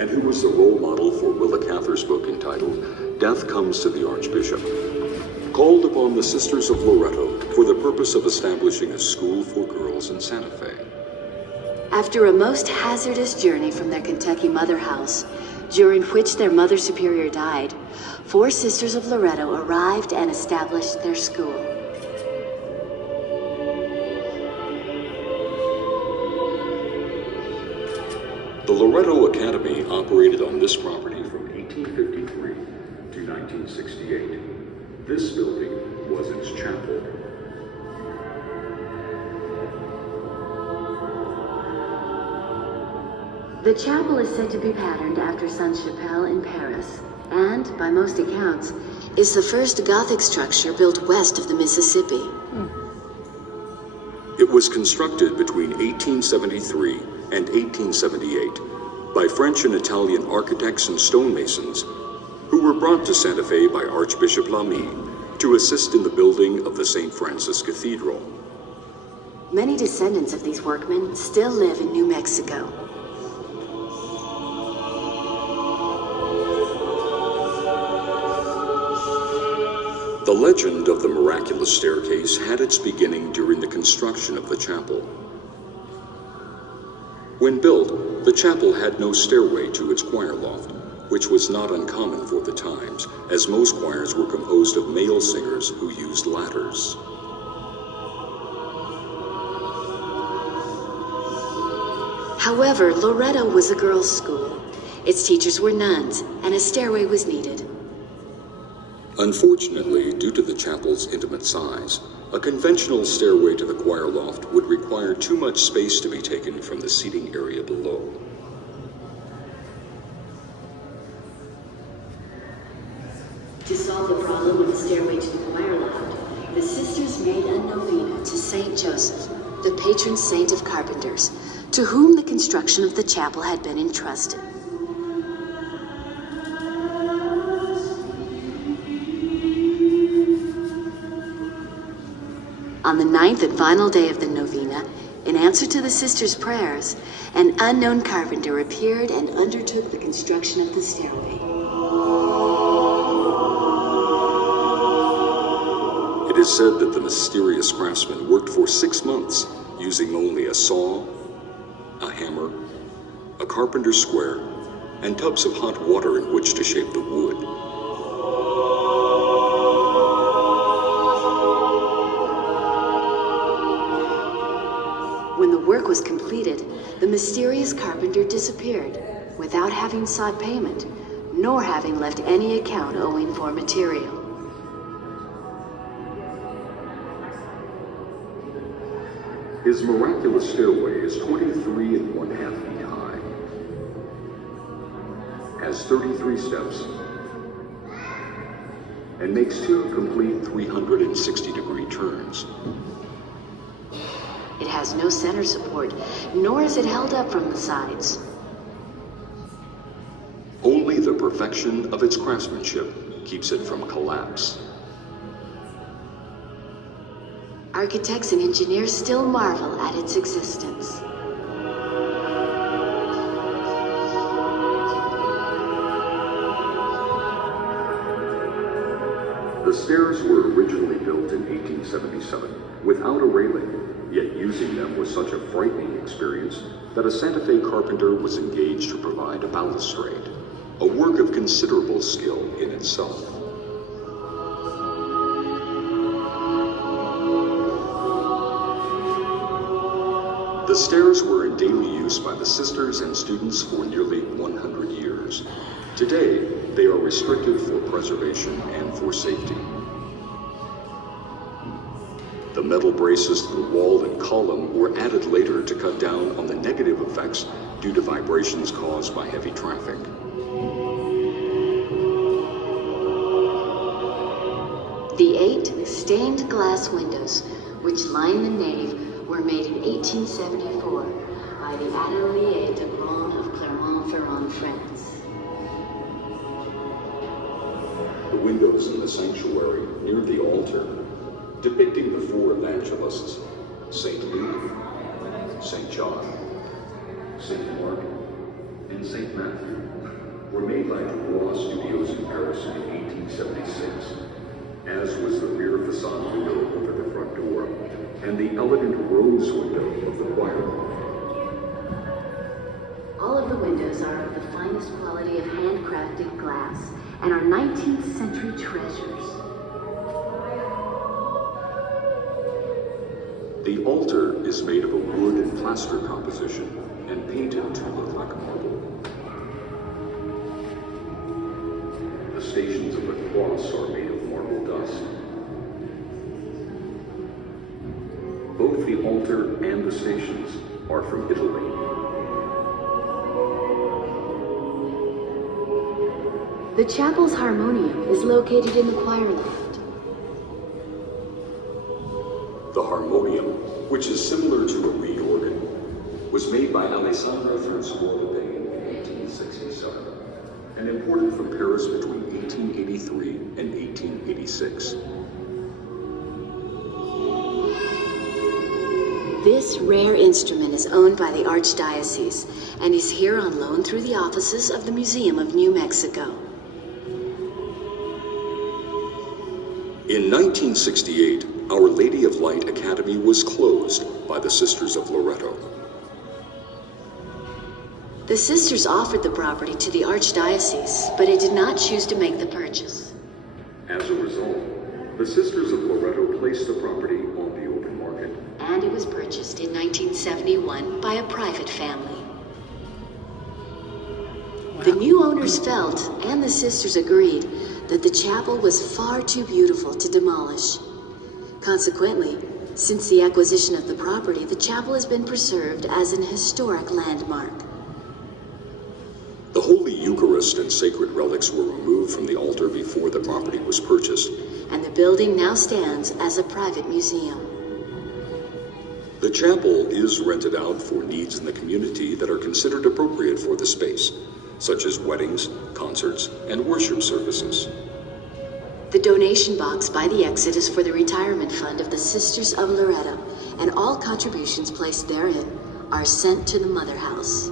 and who was the role model for Willa Cather's book entitled Death Comes to the Archbishop, called upon the Sisters of Loretto for the purpose of establishing a school for girls in Santa Fe. After a most hazardous journey from their Kentucky mother house, during which their Mother Superior died, 4 Sisters of Loretto arrived and established their school. The Loretto Academy operated on this property from 1853 to 1968. This building was its chapel. The chapel is said to be patterned after Sainte-Chapelle in Paris, and, by most accounts, is the first Gothic structure built west of the Mississippi. It was constructed between 1873 and 1878 by French and Italian architects and stonemasons who were brought to Santa Fe by Archbishop Lamy to assist in the building of the St. Francis Cathedral. Many descendants of these workmen still live in New Mexico. The legend of the Miraculous staircase had its beginning during the construction of the chapel. When built, the chapel had no stairway to its choir loft, which was not uncommon for the times, as most choirs were composed of male singers who used ladders. However, Loretto was a girls' school. Its teachers were nuns, and a stairway was needed. Unfortunately, due to the chapel's intimate size, a conventional stairway to the choir loft would require too much space to be taken from the seating area below. To solve the problem with the stairway to the choir loft, the sisters made a novena to Saint Joseph, the patron saint of carpenters, to whom the construction of the chapel had been entrusted. On the 9th and final day of the novena, in answer to the sisters' prayers, an unknown carpenter appeared and undertook the construction of the stairway. It is said that the mysterious craftsman worked for 6 months using only a saw, a hammer, a carpenter's square, and tubs of hot water in which to shape the wood. When the work was completed, the mysterious carpenter disappeared without having sought payment, nor having left any account owing for material. His miraculous stairway is 23 1/2 feet high, has 33 steps, and makes 2 complete 360-degree turns. It has no center support, nor is it held up from the sides. Only the perfection of its craftsmanship keeps it from collapse. Architects and engineers still marvel at its existence. The stairs were originally built in 1877 without a railing, yet using them was such a frightening experience that a Santa Fe carpenter was engaged to provide a balustrade, a work of considerable skill in itself. The stairs were in daily use by the sisters and students for nearly 100 years. Today, they are restricted for preservation and for safety. The metal braces to the wall and column were added later to cut down on the negative effects due to vibrations caused by heavy traffic. The 8 stained glass windows, which line the nave, were made in 1874 by the Atelier de Bronze of Clermont-Ferrand, France. The windows in the sanctuary near the altar, depicting the 4 evangelists, St. Luke, St. John, St. Mark, and St. Matthew, were made by Loretto Studios in Paris in 1876, as was the rear facade window over the front door and the elegant rose window of the choir loft. All of the windows are of the finest quality of handcrafted glass and are 19th century treasures. The altar is made of a wood and plaster composition and painted to look like marble. The stations of the cross are made of marble dust. Both the altar and the stations are from Italy. The chapel's harmonium is located in the choir loft. The harmonium, which is similar to a reed organ, was made by Alessandro Francois in 1867 and imported from Paris between 1883 and 1886. This rare instrument is owned by the Archdiocese and is here on loan through the offices of the Museum of New Mexico. In 1968, Our Lady of Light Academy was closed by the Sisters of Loretto. The sisters offered the property to the Archdiocese, but it did not choose to make the purchase. As a result, the Sisters of Loretto placed the property on the open market. And it was purchased in 1971 by a private family. The new owners felt, and the sisters agreed, that the chapel was far too beautiful to demolish. Consequently, since the acquisition of the property, the chapel has been preserved as an historic landmark. The Holy Eucharist and sacred relics were removed from the altar before the property was purchased. And the building now stands as a private museum. The chapel is rented out for needs in the community that are considered appropriate for the space, such as weddings, concerts, and worship services. The donation box by the exit is for the retirement fund of the Sisters of Loretto, and all contributions placed therein are sent to the Mother House.